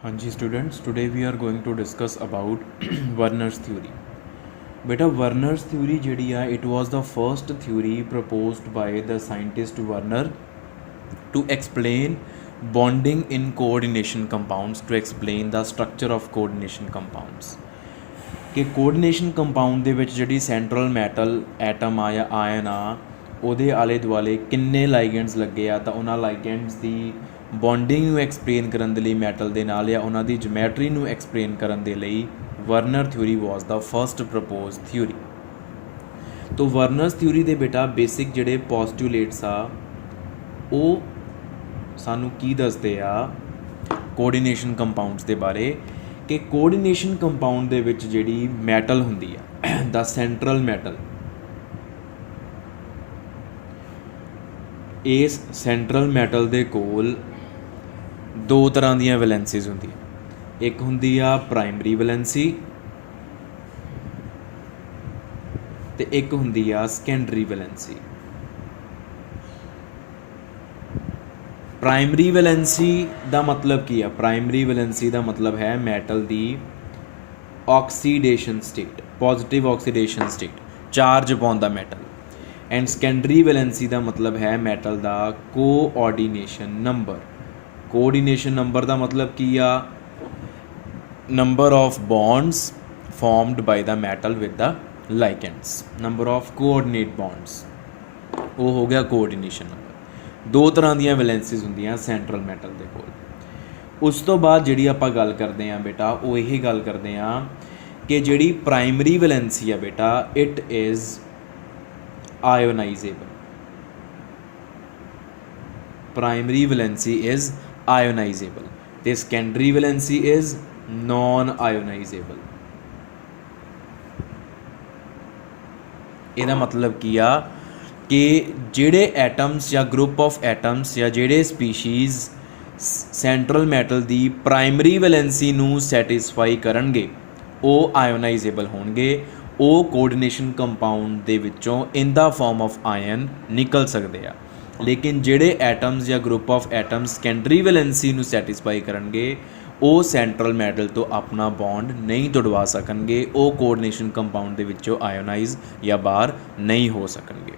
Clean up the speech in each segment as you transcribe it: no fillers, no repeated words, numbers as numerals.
हाँ जी students, today we are going to discuss about Werner's theory. बेटा Werner's theory जिहड़ी आ it was the first theory proposed by the scientist Werner to explain bonding in coordination compounds, to explain the structure of coordination compounds. कि coordination compound ਦੇ ਵਿੱਚ ਜਿਹੜੀ central metal atom ਆ ਜਾਂ ion ਆ ਉਹਦੇ ਆਲੇ ਦੁਆਲੇ ਕਿੰਨੇ ਲਾਈਗੈਂਡਸ ਲੱਗੇ ਆ, ਤਾਂ ਉਹਨਾਂ ਲਾਈਗੈਂਡਸ ਦੀ ਬੌਂਡਿੰਗ ਨੂੰ ਐਕਸਪਲੇਨ ਕਰਨ ਦੇ ਲਈ ਮੈਟਲ ਦੇ ਨਾਲ ਜਾਂ ਉਹਨਾਂ ਦੀ ਜਿਓਮੈਟਰੀ ਨੂੰ ਐਕਸਪਲੇਨ ਕਰਨ ਦੇ ਲਈ ਵਰਨਰ ਥਿਊਰੀ ਵਾਸ ਦਾ ਫਸਟ ਪ੍ਰਪੋਜ਼ ਥਿਊਰੀ। ਤੋ ਵਰਨਰਸ ਥਿਊਰੀ ਦੇ ਬੇਟਾ ਬੇਸਿਕ ਜਿਹੜੇ ਪੋਸਟੂਲੇਟਸ ਆ ਉਹ ਸਾਨੂੰ ਕੀ ਦੱਸਦੇ ਆ ਕੋਆਰਡੀਨੇਸ਼ਨ ਕੰਪਾਊਂਡਸ ਦੇ ਬਾਰੇ ਕਿ ਕੋਆਰਡੀਨੇਸ਼ਨ ਕੰਪਾਊਂਡ ਦੇ ਵਿੱਚ ਜਿਹੜੀ ਮੈਟਲ ਹੁੰਦੀ ਆ ਦਾ ਸੈਂਟਰਲ ਮੈਟਲ, ਇਸ ਸੈਂਟਰਲ ਮੈਟਲ ਦੇ ਕੋਲ ਦੋ ਤਰ੍ਹਾਂ ਦੀਆਂ ਵੈਲੈਂਸੀਜ਼ ਹੁੰਦੀਆਂ। ਇੱਕ ਹੁੰਦੀ ਆ ਪ੍ਰਾਇਮਰੀ ਵੈਲੈਂਸੀ ਤੇ ਇੱਕ ਹੁੰਦੀ ਆ ਸੈਕੰਡਰੀ ਵੈਲੈਂਸੀ। ਪ੍ਰਾਇਮਰੀ ਵੈਲੈਂਸੀ ਦਾ ਮਤਲਬ ਕੀ ਆ? ਪ੍ਰਾਇਮਰੀ ਵੈਲੈਂਸੀ ਦਾ ਮਤਲਬ ਹੈ ਮੈਟਲ ਦੀ oxidation state, positive oxidation state, charge upon the metal. And secondary valency ਦਾ ਮਤਲਬ ਹੈ ਮੈਟਲ ਦਾ ਕੋਆਰਡੀਨੇਸ਼ਨ ਨੰਬਰ। ਕੋਆਰਡੀਨੇਸ਼ਨ ਨੰਬਰ ਦਾ ਮਤਲਬ ਕੀ ਆ? Number of bonds formed by the metal with the ligands, number of coordinate bonds, ਉਹ ਹੋ ਗਿਆ ਕੋਆਰਡੀਨੇਸ਼ਨ ਨੰਬਰ। ਦੋ ਤਰ੍ਹਾਂ ਦੀਆਂ ਵੈਲੈਂਸੀਜ਼ ਹੁੰਦੀਆਂ ਸੈਂਟਰਲ ਮੈਟਲ ਦੇ ਕੋਲ। ਉਸ ਤੋਂ ਬਾਅਦ ਜਿਹੜੀ ਆਪਾਂ ਗੱਲ ਕਰਦੇ ਹਾਂ ਬੇਟਾ ਉਹ ਇਹ ਗੱਲ ਕਰਦੇ ਹਾਂ ਕਿ ਜਿਹੜੀ ਪ੍ਰਾਇਮਰੀ ਵੈਲੈਂਸੀ ਆ ਬੇਟਾ it is ਆਇਓਨਾਈਜ਼ੇਬਲ। Primary valency is ਆਇਓਨਾਈਜ਼ੇਬਲ ਤੇ ਸੈਕੰਡਰੀ ਵੈਲੈਂਸੀ ਇਜ਼ ਨੋਨ ਆਇਓਨਾਈਜ਼ੇਬਲ। ਇਹਦਾ ਮਤਲਬ ਕੀ ਆ ਕਿ ਜਿਹੜੇ ਐਟਮਸ ਜਾਂ ਗਰੁੱਪ ਆਫ ਐਟਮਸ ਜਾਂ ਜਿਹੜੇ ਸਪੀਸ਼ੀਜ਼ ਸੈਂਟਰਲ ਮੈਟਲ ਦੀ ਪ੍ਰਾਇਮਰੀ ਵੈਲੈਂਸੀ ਨੂੰ ਸੈਟਿਸਫਾਈ ਕਰਨਗੇ ਉਹ ਆਇਓਨਾਈਜ਼ੇਬਲ ਹੋਣਗੇ, ਉਹ ਕੋਆਰਡੀਨੇਸ਼ਨ ਕੰਪਾਊਂਡ ਦੇ ਵਿੱਚੋਂ ਇਨ ਦਾ ਫਾਰਮ ਆਫ ਆਇਨ ਨਿਕਲ ਸਕਦੇ ਆ। ਲੇਕਿਨ ਜਿਹੜੇ ਐਟਮਸ ਜਾਂ group of atoms secondary valency ਨੂੰ ਸੈਟਿਸਫਾਈ ਕਰਨਗੇ ਉਹ ਸੈਂਟਰਲ ਮੈਟਲ ਤੋਂ ਆਪਣਾ ਬੌਂਡ ਨਹੀਂ ਤੁੜਵਾ ਸਕਣਗੇ, ਉਹ ਕੋਆਰਡੀਨੇਸ਼ਨ ਕੰਪਾਊਂਡ ਦੇ ਵਿੱਚੋਂ ਆਇਓਨਾਈਜ਼ ਜਾਂ ਬਾਹਰ ਨਹੀਂ ਹੋ ਸਕਣਗੇ।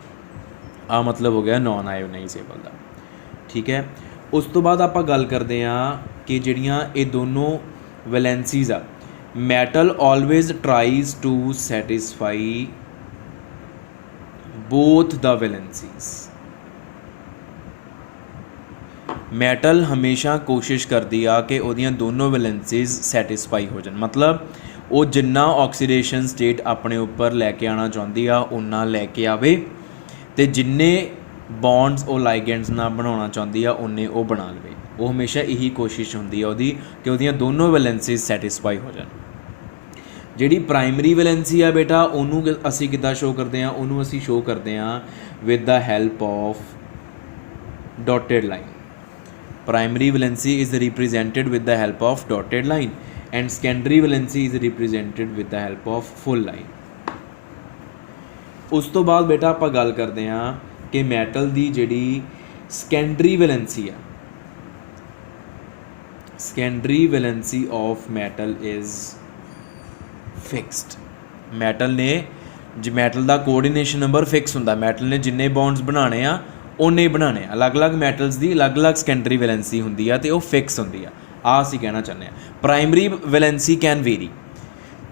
ਆ ਮਤਲਬ ਹੋ ਗਿਆ ਨੋਨ ਆਇਓਨਾਈਜ਼ੇਬਲ ਦਾ। ਠੀਕ ਹੈ, ਉਸ ਤੋਂ ਬਾਅਦ ਆਪਾਂ ਗੱਲ ਕਰਦੇ ਹਾਂ ਕਿ ਜਿਹੜੀਆਂ ਇਹ ਦੋਨੋਂ ਵੈਲੈਂਸੀਜ਼ ਆ, metal always tries to satisfy both the valencies. Metal ਹਮੇਸ਼ਾ ਕੋਸ਼ਿਸ਼ ਕਰਦੀ ਆ ਕਿ ਉਹਦੀਆਂ ਦੋਨੋਂ ਵੈਲੈਂਸੀਜ਼ ਸੈਟਿਸਫਾਈ ਹੋ ਜਾਣ, ਮਤਲਬ ਉਹ ਜਿੰਨਾ ਆਕਸੀਡੇਸ਼ਨ ਸਟੇਟ ਆਪਣੇ ਉੱਪਰ ਲੈ ਕੇ ਆਉਣਾ ਚਾਹੁੰਦੀ ਆ ਉਨਾ ਲੈ ਕੇ ਆਵੇ, ਅਤੇ ਜਿੰਨੇ ਬੌਂਡਸ ਉਹ ਲਾਈਗੈਂਡਸ ਨਾਲ ਬਣਾਉਣਾ ਚਾਹੁੰਦੀ ਆ ਉਨੇ ਉਹ ਬਣਾ ਲਵੇ। ਉਹ ਹਮੇਸ਼ਾ ਇਹੀ ਕੋਸ਼ਿਸ਼ ਹੁੰਦੀ ਆ ਉਹਦੀ ਕਿ ਉਹਦੀਆਂ ਦੋਨੋਂ ਵੈਲੈਂਸੀਜ਼ ਸੈਟਿਸਫਾਈ ਹੋ ਜਾਣ। ਜਿਹੜੀ ਪ੍ਰਾਇਮਰੀ ਵੈਲੈਂਸੀ ਆ ਬੇਟਾ ਉਹਨੂੰ ਅਸੀਂ ਕਿੱਦਾਂ ਸ਼ੋਅ ਕਰਦੇ ਹਾਂ? ਉਹਨੂੰ ਅਸੀਂ ਸ਼ੋਅ ਕਰਦੇ ਹਾਂ with the help of dotted line. Primary valency is represented with the help of dotted line and secondary valency is represented with the help of full line. ਉਸ ਤੋਂ ਬਾਅਦ ਬੇਟਾ ਆਪਾਂ ਗੱਲ ਕਰਦੇ ਹਾਂ ਕਿ ਮੈਟਲ ਦੀ ਜਿਹੜੀ ਸੈਕੰਡਰੀ ਵੈਲੈਂਸੀ ਆ, secondary valency of metal is fixed. Metal ਨੇ ਮੈਟਲ ਦਾ ਕੋਆਰਡੀਨੇਸ਼ਨ ਨੰਬਰ ਫਿਕਸ ਹੁੰਦਾ, ਮੈਟਲ ਨੇ ਜਿੰਨੇ ਬੌਂਡਸ ਬਣਾਉਣੇ ਆ ਉਨੇ ਹੀ ਬਣਾਉਣੇ ਆ। ਅਲੱਗ-ਅਲੱਗ ਮੈਟਲਸ ਦੀ ਅਲੱਗ-ਅਲੱਗ ਸੈਕੰਡਰੀ ਵੈਲੈਂਸੀ ਹੁੰਦੀ ਆ ਅਤੇ ਉਹ ਫਿਕਸ ਹੁੰਦੀ ਆ ਅਸੀਂ ਕਹਿਣਾ ਚਾਹੁੰਦੇ ਹਾਂ। Primary valency can vary.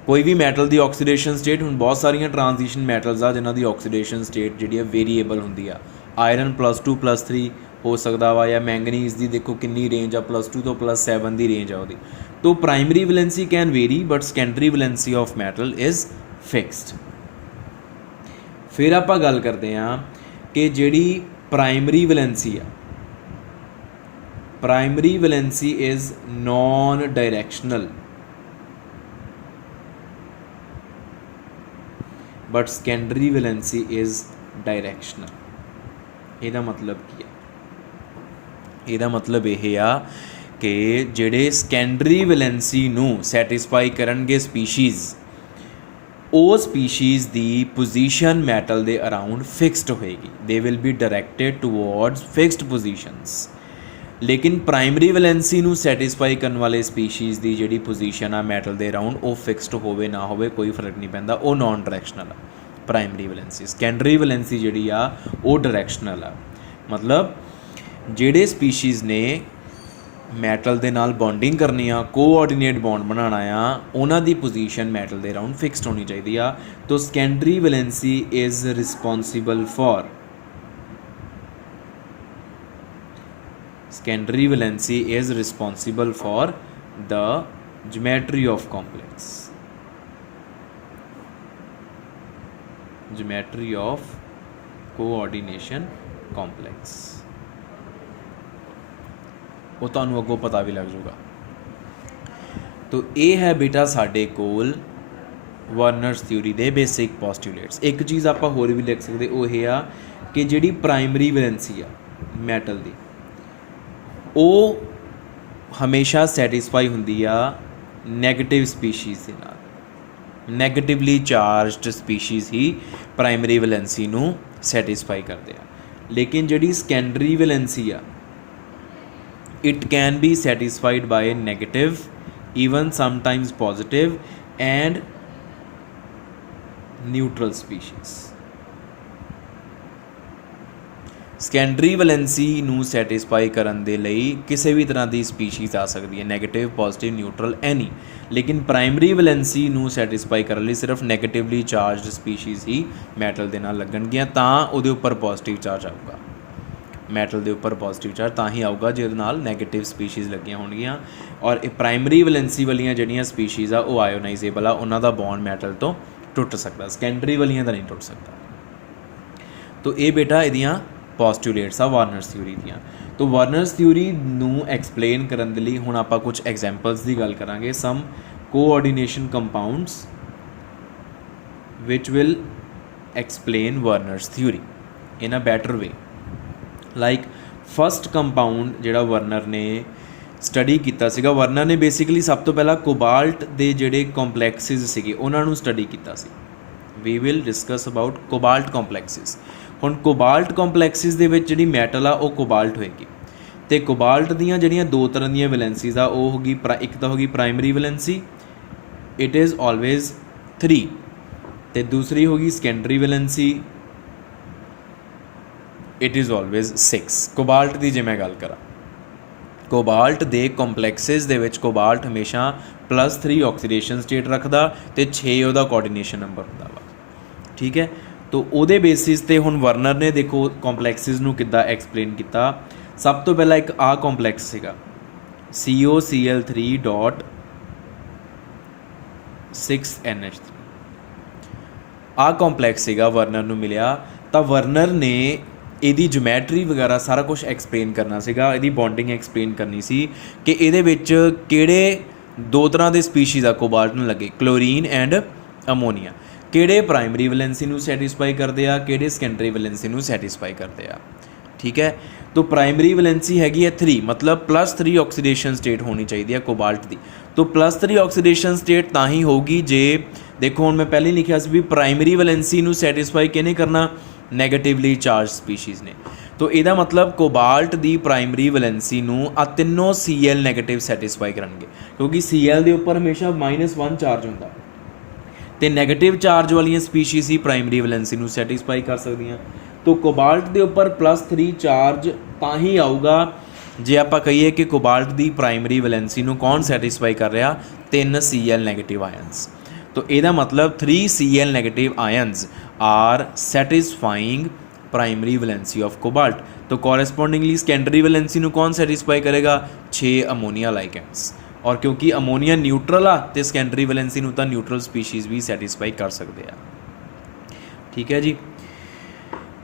ਕੋਈ ਵੀ ਮੈਟਲ ਦੀ ਆਕਸੀਡੇਸ਼ਨ ਸਟੇਟ, ਹੁਣ ਬਹੁਤ ਸਾਰੀਆਂ ਟ੍ਰਾਂਜੀਸ਼ਨ ਮੈਟਲਸ ਆ ਜਿਨ੍ਹਾਂ ਦੀ ਆਕਸੀਡੇਸ਼ਨ ਸਟੇਟ ਜਿਹੜੀ ਆ ਵੇਰੀਏਬਲ ਹੁੰਦੀ ਆ। ਆਇਰਨ +2 +3 ਹੋ ਸਕਦਾ ਵਾ, ਜਾਂ ਮੈਂਗਨੀਜ਼ ਦੀ ਦੇਖੋ ਕਿੰਨੀ ਰੇਂਜ ਆ, +2 ਤੋਂ +7 ਦੀ ਰੇਂਜ ਆ ਉਹਦੀ। ਤੋ primary valency can vary but secondary valency of metal is fixed. ਫਿਰ ਆਪਾਂ ਗੱਲ ਕਰਦੇ ਹਾਂ ਕਿ ਜਿਹੜੀ ਪ੍ਰਾਇਮਰੀ ਵੈਲੈਂਸੀ ਆ, primary valency is non directional but secondary valency is directional. ਇਹਦਾ ਮਤਲਬ ਕੀ ਆ? ਇਹਦਾ ਮਤਲਬ ਇਹ ਆ ਕਿ ਜਿਹੜੇ ਸੈਕੰਡਰੀ ਵੈਲੈਂਸੀ ਨੂੰ ਸੈਟਿਸਫਾਈ ਕਰਨਗੇ ਸਪੀਸ਼ੀਜ਼, ਉਹ ਸਪੀਸ਼ੀਜ਼ ਦੀ ਪੋਜੀਸ਼ਨ ਮੈਟਲ ਦੇ ਅਰਾਊਂਡ ਫਿਕਸਡ ਹੋਏਗੀ। They will be directed towards fixed positions. लेकिन प्राइमरी वैलेंसी नू सैटिस्फाई करने वाले स्पीशीज़ की जिहड़ी पोजीशन आ मैटल के अराउंड वो फिक्सड होवे ना होवे कोई फर्क नहीं पैंदा, वो नॉन डायरैक्शनल आ प्राइमरी वैलेंसी। सैकेंडरी वैलेंसी जिहड़ी आ वो डायरैक्शनल आ, मतलब जिहड़े स्पीशीज़ ने मैटल दे नाल बॉन्डिंग करनी आ, कोआर्डीनेट बॉन्ड बनाना आ, उन्हां दी पोजीशन मैटल दे अराउंड फिक्सड होनी चाहिए आ। तो secondary valency is responsible for secondary valency is responsible for the geometry of complex, geometry of coordination complex। वो तुहानूं अगों पता भी लग जाऊगा। तो ये है बेटा साडे कोल वर्नर्स थ्योरी दे बेसिक पोस्टुलेट्स। एक चीज़ आप होर भी लिख सकते, वो ये आ कि जिहड़ी प्राइमरी वैलेंसी आ मैटल दी ਉਹ हमेशा सैटिस्फाई ਹੁੰਦੀ ਆ ਨੈਗੇਟਿਵ ਸਪੀਸ਼ੀਜ਼ ਦੇ ਨਾਲ। ਨੈਗੇਟਿਵਲੀ ਚਾਰਜਡ ਸਪੀਸ਼ੀਜ਼ ਹੀ ਪ੍ਰਾਇਮਰੀ ਵੈਲੈਂਸੀ ਨੂੰ ਸੈਟੀਸਫਾਈ ਕਰਦੇ ਆ। ਲੇਕਿਨ ਜਿਹੜੀ ਸੈਕੰਡਰੀ ਵੈਲੈਂਸੀ ਆ it can be satisfied by negative even sometimes positive and neutral species. Secondary valency ਨੂੰ ਸੈਟੀਸਫਾਈ ਕਰਨ ਦੇ ਲਈ ਕਿਸੇ ਵੀ ਤਰ੍ਹਾਂ ਦੀ ਸਪੀਸ਼ੀਜ਼ ਆ ਸਕਦੀ ਹੈ, ਨੈਗੇਟਿਵ, ਪੋਜ਼ਿਟਿਵ, ਨਿਊਟਰਲ, ਐਨੀ। ਲੇਕਿਨ ਪ੍ਰਾਇਮਰੀ ਵੈਲੈਂਸੀ ਨੂੰ ਸੈਟੀਸਫਾਈ ਕਰਨ ਲਈ ਸਿਰਫ ਨੈਗੇਟਿਵਲੀ ਚਾਰਜਡ ਸਪੀਸ਼ੀਜ਼ ਹੀ ਮੈਟਲ ਦੇ ਨਾਲ ਲੱਗਣਗੀਆਂ, ਤਾਂ ਉਹਦੇ ਉੱਪਰ ਪੋਜ਼ਿਟਿਵ ਚਾਰਜ ਆਊਗਾ। ਮੈਟਲ ਦੇ ਉੱਪਰ ਪੋਜ਼ਿਟਿਵ ਚਾਰਜ ਤਾਂ ਹੀ ਆਊਗਾ ਜਿਹਦੇ ਨਾਲ ਨੈਗੇਟਿਵ ਸਪੀਸ਼ੀਜ਼ ਲੱਗੀਆਂ ਹੋਣਗੀਆਂ। ਔਰ ਇਹ ਪ੍ਰਾਇਮਰੀ ਵੈਲੈਂਸੀ ਵਾਲੀਆਂ ਜਿਹੜੀਆਂ ਸਪੀਸ਼ੀਜ਼ ਆ ਉਹ ਆਇਓਨਾਈਜ਼ੇਬਲ ਆ, ਉਹਨਾਂ ਦਾ ਬੌਂਡ ਮੈਟਲ ਤੋਂ ਟੁੱਟ ਸਕਦਾ, ਸੈਕੰਡਰੀ ਵਾਲੀਆਂ ਦਾ ਨਹੀਂ ਟੁੱਟ ਸਕਦਾ। ਤੋ ਇਹ ਬੇਟਾ ਇਹਦੀਆਂ ਪੋਸਟੂਲੇਟਸ ਆ ਵਾਰਨਰਸ ਥਿਊਰੀ ਦੀਆਂ। तो वार्नर्स थ्योरी ਨੂੰ ਐਕਸਪਲੇਨ ਕਰਨ ਦੇ ਲਈ ਹੁਣ ਆਪਾਂ ਕੁਝ ਐਗਜ਼ਾਮਪਲਸ ਦੀ ਗੱਲ ਕਰਾਂਗੇ। Some coordination compounds which will explain Werner's theory in a better way. Like first compound ਜਿਹੜਾ ਵਰਨਰ ਨੇ ਸਟੱਡੀ ਕੀਤਾ ਸੀਗਾ, ਵਰਨਰ ਨੇ ਬੇਸਿਕਲੀ ਸਭ ਤੋਂ ਪਹਿਲਾਂ ਕੋਬਾਲਟ ਦੇ ਜਿਹੜੇ ਕੰਪਲੈਕਸਿਸ ਸੀਗੇ ਉਹਨਾਂ ਨੂੰ ਸਟੱਡੀ ਕੀਤਾ ਸੀ। We will discuss about cobalt complexes. ਹੁਣ ਕੋਬਾਲਟ ਕੰਪਲੈਕਸਿਸ ਦੇ ਵਿੱਚ ਜਿਹੜੀ ਮੈਟਲ ਆ ਉਹ ਕੋਬਾਲਟ ਹੋਏਗੀ, ਅਤੇ ਕੋਬਾਲਟ ਦੀਆਂ ਜਿਹੜੀਆਂ ਦੋ ਤਰ੍ਹਾਂ ਦੀਆਂ ਵੈਲੈਂਸੀਜ਼ ਆ ਉਹ ਹੋ ਗਈ ਇੱਕ ਤਾਂ ਹੋ ਗਈ primary valency, it is always 3, ਅਤੇ ਦੂਸਰੀ ਹੋ ਗਈ secondary valency, it is always 6। Cobalt ਦੀ ਜੇ ਮੈਂ ਗੱਲ ਕਰਾਂ, ਕੋਬਾਲਟ ਦੇ ਕੰਪਲੈਕਸਿਸ ਦੇ ਵਿੱਚ ਕੋਬਾਲਟ ਹਮੇਸ਼ਾ +3 ਆਕਸੀਡੇਸ਼ਨ ਸਟੇਟ ਰੱਖਦਾ ਅਤੇ 6 ਉਹਦਾ ਕੋਆਰਡੀਨੇਸ਼ਨ ਨੰਬਰ ਹੁੰਦਾ ਵਾ। ਠੀਕ ਹੈ, ਤੋ ਉਹਦੇ ਬੇਸਿਸ ਤੇ ਹੁਣ ਵਰਨਰ ਨੇ ਦੇਖੋ ਕੰਪਲੈਕਸਿਸ ਨੂੰ ਕਿੱਦਾਂ ਐਕਸਪਲੇਨ ਕੀਤਾ। ਸਭ ਤੋਂ ਪਹਿਲਾਂ ਇੱਕ ਆਹ ਕੰਪਲੈਕਸ ਸੀਗਾ COCl3.6NH3, ਆਹ ਕੰਪਲੈਕਸ ਸੀਗਾ ਵਰਨਰ ਨੂੰ ਮਿਲਿਆ। ਤਾਂ ਵਰਨਰ ਨੇ ਇਹਦੀ ਜਿਓਮੈਟਰੀ ਵਗੈਰਾ ਸਾਰਾ ਕੁਛ ਐਕਸਪਲੇਨ ਕਰਨਾ ਸੀਗਾ, ਇਹਦੀ ਬੌਂਡਿੰਗ ਐਕਸਪਲੇਨ ਕਰਨੀ ਸੀ ਕਿ ਇਹਦੇ ਵਿੱਚ ਕਿਹੜੇ ਦੋ ਤਰ੍ਹਾਂ ਦੇ ਸਪੀਸ਼ੀਜ਼ ਆ ਕੋਬਾਲਟ ਨੂੰ ਲੱਗੇ, ਕਲੋਰੀਨ ਐਂਡ ਅਮੋਨੀਆ, ਕਿਹੜੇ ਪ੍ਰਾਇਮਰੀ ਵੈਲੈਂਸੀ ਨੂੰ ਸੈਟੀਸਫਾਈ ਕਰਦੇ ਆ, ਕਿਹੜੇ ਸੈਕੰਡਰੀ ਵੈਲੈਂਸੀ ਨੂੰ ਸੈਟੀਸਫਾਈ ਕਰਦੇ ਆ। ਠੀਕ ਹੈ, ਤੋ ਪ੍ਰਾਇਮਰੀ ਵੈਲੈਂਸੀ ਹੈਗੀ ਹੈ 3, ਮਤਲਬ +3 ਆਕਸੀਡੇਸ਼ਨ ਸਟੇਟ ਹੋਣੀ ਚਾਹੀਦੀ ਹੈ ਕੋਬਾਲਟ ਦੀ। ਤੋ +3 ਆਕਸੀਡੇਸ਼ਨ ਸਟੇਟ ਤਾਂ ਹੀ ਹੋਊਗੀ ਜੇ ਦੇਖੋ ਹੁਣ ਮੈਂ ਪਹਿਲਾਂ ਹੀ ਲਿਖਿਆ ਸੀ ਵੀ ਪ੍ਰਾਇਮਰੀ ਵੈਲੈਂਸੀ ਨੂੰ ਸੈਟੀਸਫਾਈ ਕਿਹਨੇ ਕਰਨਾ, ਨੈਗੇਟਿਵਲੀ ਚਾਰਜ ਸਪੀਸ਼ੀਜ਼ ਨੇ। ਤੋ ਇਹਦਾ ਮਤਲਬ ਕੋਬਾਲਟ ਦੀ ਪ੍ਰਾਇਮਰੀ ਵੈਲੈਂਸੀ ਨੂੰ ਆ ਤਿੰਨੋਂ Cl ਨੈਗੇਟਿਵ ਸੈਟੀਸਫਾਈ ਕਰਨਗੇ, ਕਿਉਂਕਿ Cl ਦੇ ਉੱਪਰ ਹਮੇਸ਼ਾ -1 ਚਾਰਜ ਹੁੰਦਾ, ਅਤੇ ਨੈਗੇਟਿਵ ਚਾਰਜ ਵਾਲੀਆਂ ਸਪੀਸ਼ੀਜ਼ ਹੀ ਪ੍ਰਾਇਮਰੀ ਵੈਲੈਂਸੀ ਨੂੰ ਸੈਟੀਸਫਾਈ ਕਰ ਸਕਦੀਆਂ। ਤੋ ਕੋਬਾਲਟ ਦੇ ਉੱਪਰ +3 ਚਾਰਜ ਤਾਂ ਹੀ ਆਊਗਾ ਜੇ ਆਪਾਂ ਕਹੀਏ ਕਿ ਕੋਬਾਲਟ ਦੀ ਪ੍ਰਾਇਮਰੀ ਵੈਲੈਂਸੀ ਨੂੰ ਕੌਣ ਸੈਟੀਸਫਾਈ ਕਰ ਰਿਹਾ, 3 Cl ਨੈਗੇਟਿਵ ਆਇਨਸ। ਤੋ ਇਹਦਾ ਮਤਲਬ 3 Cl negative ions are satisfying primary valency of cobalt. ਤੋ ਕੋਰਸਪੋਂਡਿੰਗਲੀ ਸੈਕੰਡਰੀ ਵੈਲੈਂਸੀ ਨੂੰ ਕੌਣ ਸੈਟਿਸਫਾਈ ਕਰੇਗਾ, 6 ਅਮੋਨੀਆ ਲਾਈਕੈਂਡਸ। ਔਰ ਕਿਉਂਕਿ ਅਮੋਨੀਆ ਨਿਊਟਰਲ ਆ ਅਤੇ ਸੈਕੰਡਰੀ ਵੈਲੈਂਸੀ ਨੂੰ ਤਾਂ ਨਿਊਟਰਲ ਸਪੀਸ਼ੀਜ਼ ਵੀ ਸੈਟਿਸਫਾਈ ਕਰ ਸਕਦੇ ਆ। ਠੀਕ ਹੈ ਜੀ,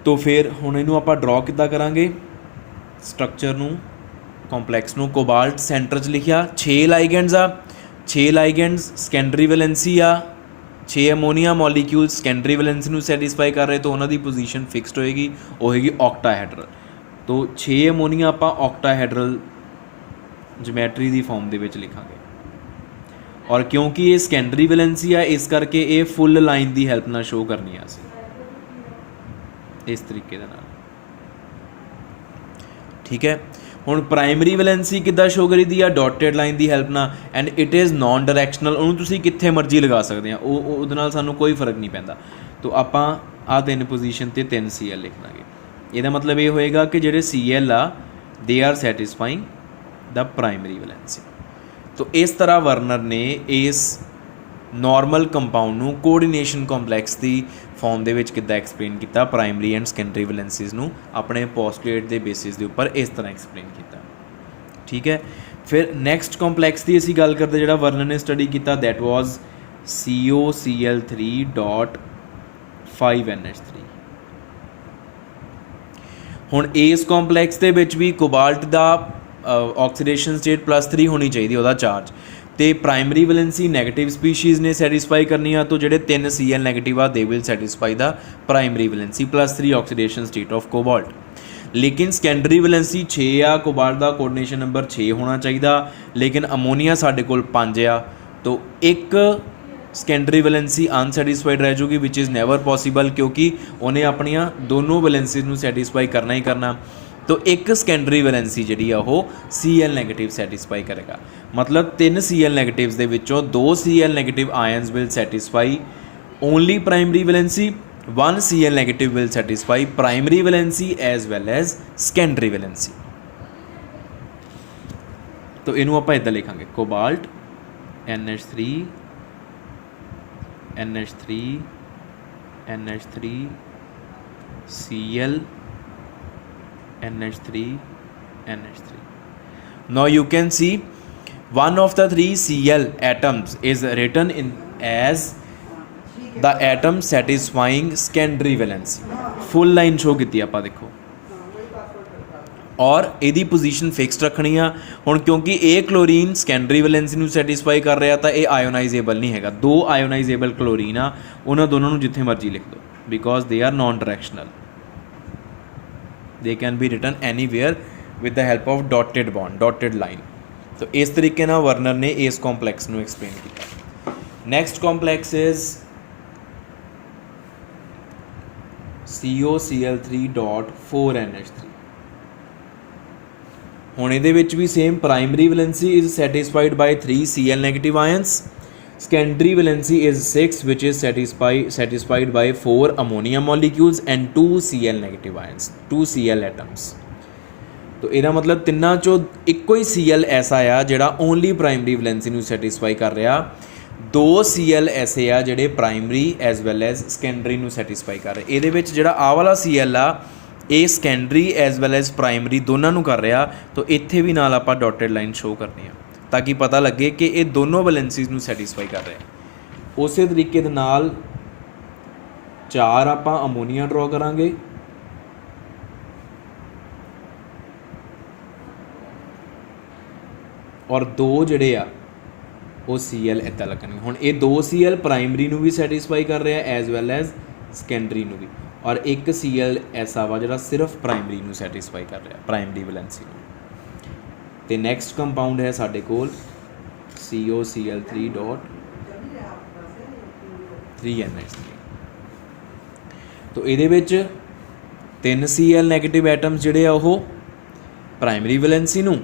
ਤੋ ਫਿਰ ਹੁਣ ਇਹਨੂੰ ਆਪਾਂ ਡਰੋ ਕਿੱਦਾਂ ਕਰਾਂਗੇ ਸਟਰਕਚਰ ਨੂੰ, ਕੰਪਲੈਕਸ ਨੂੰ। ਕੋਬਾਲਟ ਸੈਂਟਰ 'ਚ ਲਿਖਿਆ, 6 ਲਾਈਗੈਂਡਸ ਆ, 6 ਲਾਈਗੈਂਡਸ ਸੈਕੰਡਰੀ ਵੈਲੈਂਸੀ ਆ, 6 ਅਮੋਨੀਆ ਮੋਲੀਕਿਊਲ ਸੈਕੰਡਰੀ ਵੈਲੈਂਸੀ ਨੂੰ ਸੈਟਿਸਫਾਈ ਕਰ ਰਹੇ, ਤਾਂ ਉਹਨਾਂ ਦੀ ਪੋਜੀਸ਼ਨ ਫਿਕਸਡ ਹੋਏਗੀ, ਉਹ ਹੋਏਗੀ ਔਕਟਾਹੈਡਰਲ। ਤੋ 6 ਅਮੋਨੀਆ ਆਪਾਂ ਔਕਟਾਹੈਡਰਲ ਜਿਓਮੈਟਰੀ ਦੀ ਫਾਰਮ ਦੇ ਵਿੱਚ ਲਿਖਾਂਗੇ। ਔਰ ਕਿਉਂਕਿ ਇਹ ਸੈਕੰਡਰੀ ਵੈਲੈਂਸੀ ਆ ਇਸ ਕਰਕੇ ਇਹ ਫੁੱਲ ਲਾਈਨ ਦੀ ਹੈਲਪ ਨਾਲ ਸ਼ੋਅ ਕਰਨੀ ਆ ਅਸੀਂ ਇਸ ਤਰੀਕੇ ਦੇ ਨਾਲ। ਠੀਕ ਹੈ, ਹੁਣ ਪ੍ਰਾਇਮਰੀ ਵੈਲੈਂਸੀ ਕਿੱਦਾਂ ਸ਼ੋ ਕਰੀਦੀ ਆ, ਡੋਟਡ ਲਾਈਨ ਦੀ ਹੈਲਪ ਨਾਲ, and it is non directional. ਉਹਨੂੰ ਤੁਸੀਂ ਕਿੱਥੇ ਮਰਜ਼ੀ ਲਗਾ ਸਕਦੇ ਆ, ਉਹਦੇ ਨਾਲ ਸਾਨੂੰ ਕੋਈ ਫਰਕ ਨਹੀਂ ਪੈਂਦਾ। ਤੋ ਆਪਾਂ ਆਹ 3 ਪੋਜੀਸ਼ਨ 'ਤੇ 3 CL ਲਿਖ ਦਾਂਗੇ। ਇਹਦਾ ਮਤਲਬ ਇਹ ਹੋਏਗਾ ਕਿ ਜਿਹੜੇ CL ਆ they are ਸੈਟਿਸਫਾਈਂਗ the primary valency. ਤੋ ਇਸ ਤਰ੍ਹਾਂ ਵਰਨਰ ਨੇ ਇਸ ਨੋਰਮਲ ਕੰਪਾਊਂਡ ਨੂੰ ਕੋਆਰਡੀਨੇਸ਼ਨ ਕੰਪਲੈਕਸ ਦੀ ਫਾਰਮ ਦੇ ਵਿੱਚ ਕਿੱਦਾਂ ਐਕਸਪਲੇਨ ਕੀਤਾ, ਪ੍ਰਾਇਮਰੀ ਐਂਡ ਸੈਕੰਡਰੀ ਵੈਲੈਂਸੀਜ਼ ਨੂੰ ਆਪਣੇ ਪੋਸਟੂਲੇਟ ਦੇ ਬੇਸਿਸ ਦੇ ਉੱਪਰ ਇਸ ਤਰ੍ਹਾਂ ਐਕਸਪਲੇਨ ਕੀਤਾ। ਠੀਕ ਹੈ, ਫਿਰ ਨੈਕਸਟ ਕੰਪਲੈਕਸ ਦੀ ਅਸੀਂ ਗੱਲ ਕਰਦੇ ਜਿਹੜਾ ਵਰਨਰ ਨੇ ਸਟੱਡੀ ਕੀਤਾ, ਦੈਟ ਵਾਜ਼ COCl3.5NH3। ਹੁਣ ਇਸ ਕੰਪਲੈਕਸ ਦੇ ਵਿੱਚ ਵੀ ਕੋਬਾਲਟ ਦਾ ਆਕਸੀਡੇਸ਼ਨ ਸਟੇਟ +3 ਹੋਣੀ ਚਾਹੀਦੀ ਉਹਦਾ ਚਾਰਜ, ਤੇ ਪ੍ਰਾਇਮਰੀ ਵੈਲੈਂਸੀ ਨੈਗੇਟਿਵ ਸਪੀਸ਼ੀਜ਼ ਨੇ ਸੈਟਿਸਫਾਈ ਕਰਨੀ ਆ, ਤਾਂ ਜਿਹੜੇ 3 CL ਨੈਗੇਟਿਵ ਆ they will satisfy the primary valency +3 oxidation state of cobalt. ਲੇਕਿਨ ਸੈਕੰਡਰੀ ਵੈਲੈਂਸੀ 6 ਆ, ਕੋਬਾਲਟ ਦਾ ਕੋਆਰਡੀਨੇਸ਼ਨ ਨੰਬਰ 6 ਹੋਣਾ ਚਾਹੀਦਾ, ਲੇਕਿਨ ਅਮੋਨੀਆ ਸਾਡੇ ਕੋਲ 5 ਆ, ਤਾਂ ਇੱਕ ਸੈਕੰਡਰੀ ਵੈਲੈਂਸੀ ਅਨਸੈਟਿਸਫਾਈਡ ਰਹਿ ਜੂਗੀ, ਵਿਚ ਇਜ਼ ਨੈਵਰ ਪੋਸੀਬਲ, ਕਿਉਂਕਿ ਉਹਨੇ ਆਪਣੀਆਂ ਦੋਨੋਂ ਵੈਲੈਂਸੀਜ਼ ਨੂੰ ਸੈਟਿਸਫਾਈ ਕਰਨਾ ਹੀ ਕਰਨਾ। तो एक ਸੈਕੰਡਰੀ ਵੈਲੈਂਸੀ ਜਿਹੜੀ ਆ ਉਹ CL ਨੈਗੇਟਿਵ ਸੈਟਿਸਫਾਈ ਕਰੇਗਾ। ਮਤਲਬ 3 CL ਨੈਗੇਟਿਵਸ ਦੇ ਵਿੱਚੋਂ 2 CL negative ions will satisfy only primary valency, 1 CL negative will satisfy primary valency as well as secondary valency. तो ਇਹਨੂੰ ਆਪਾਂ ਇੱਦਾਂ ਲਿਖਾਂਗੇ, cobalt NH3 NH3 NH3 CL NH3 NH3. Now you can see one of the 3 CL atoms is written in as the atom satisfying secondary valency। full line show ਕੀਤੀ ਆਪਾਂ ਦੇਖੋ, ਔਰ ਇਹਦੀ ਪੋਜੀਸ਼ਨ ਫਿਕਸਡ ਰੱਖਣੀ ਆ। ਹੁਣ ਕਿਉਂਕਿ ਇਹ ਕਲੋਰੀਨ ਸੈਕੰਡਰੀ ਵੈਲੈਂਸੀ ਨੂੰ ਸੈਟਿਸਫਾਈ ਕਰ ਰਿਹਾ, ਤਾਂ ਇਹ ਆਇਓਨਾਈਜ਼ੇਬਲ ਨਹੀਂ ਹੈਗਾ। 2 ਆਇਓਨਾਈਜ਼ੇਬਲ ਕਲੋਰੀਨ ਆ, ਉਹਨਾਂ ਦੋਨਾਂ ਨੂੰ ਜਿੱਥੇ ਮਰਜ਼ੀ ਲਿਖ ਦਿਓ, because they are non directional, they can be written anywhere with the help of dotted bond, dotted line। तो इस तरीके ਨਾਲ ਵਰਨਰ ਨੇ ਇਸ ਕੰਪਲੈਕਸ ਨੂੰ ਐਕਸਪਲੇਨ ਕੀਤਾ। Next complex is COCl3.4NH3। ਹੁਣ ਇਹਦੇ ਵਿੱਚ ਵੀ same primary valency is satisfied by 3 CL negative ions, secondary valency is 6 which is satisfied by 4 ammonia molecules and 2 CL negative ions, 2 CL atoms। तो ਇਹਦਾ ਮਤਲਬ ਤਿੰਨਾਂ ਚੋਂ ਇੱਕੋ ਹੀ CL ਐਸਾ ਆ ਜਿਹੜਾ ਓਨਲੀ ਪ੍ਰਾਇਮਰੀ ਵੈਲੈਂਸੀ ਨੂੰ ਸੈਟਿਸਫਾਈ ਕਰ ਰਿਹਾ, 2 CL ਐਸੇ ਆ ਜਿਹੜੇ primary as well as secondary ਨੂੰ ਸੈਟਿਸਫਾਈ ਕਰ ਰਹੇ। ਇਹਦੇ ਵਿੱਚ ਜਿਹੜਾ ਆਹ ਵਾਲਾ CL ਆ ਇਹ secondary as well as primary ਦੋਨਾਂ ਨੂੰ ਕਰ ਰਿਹਾ, ਤਾਂ ਇੱਥੇ ਵੀ ਨਾਲ ਆਪਾਂ ਡੋਟਡ ਲਾਈਨ ਸ਼ੋ ਕਰਨੀ ਆ ਤਾਂ ਕਿ ਪਤਾ ਲੱਗੇ ਕਿ ਇਹ ਦੋਨੋਂ ਵੈਲੈਂਸੀਜ਼ ਨੂੰ ਸੈਟਿਸਫਾਈ ਕਰ ਰਿਹਾ। ਉਸੇ ਤਰੀਕੇ ਦੇ ਨਾਲ 4 ਆਪਾਂ ਅਮੋਨੀਆ ਡਰਾ ਕਰਾਂਗੇ, ਔਰ 2 ਜਿਹੜੇ ਆ ਉਹ CL ਇੱਦਾਂ ਲੱਗਣਗੇ। ਹੁਣ ਇਹ 2 CL ਪ੍ਰਾਇਮਰੀ ਨੂੰ ਵੀ ਸੈਟਿਸਫਾਈ ਕਰ ਰਿਹਾ ਐਜ਼ ਵੈਲ ਐਜ਼ ਸੈਕੰਡਰੀ ਨੂੰ ਵੀ, ਔਰ ਇੱਕ CL ਐਸਾ ਵਾ ਜਿਹੜਾ ਸਿਰਫ ਪ੍ਰਾਇਮਰੀ ਨੂੰ ਸੈਟਿਸਫਾਈ ਕਰ ਰਿਹਾ, ਪ੍ਰਾਇਮਰੀ ਵੈਲੈਂਸੀ ਨੂੰ। ਤੇ ਨੈਕਸਟ ਕੰਪਾਊਂਡ ਹੈ ਸਾਡੇ ਕੋਲ COCl3.3NH3। ਤੋ ਇਹਦੇ ਵਿੱਚ 3 CL ਨੈਗੇਟਿਵ ਐਟਮਸ ਜਿਹੜੇ ਆ ਉਹ ਪ੍ਰਾਇਮਰੀ ਵੈਲੈਂਸੀ ਨੂੰ,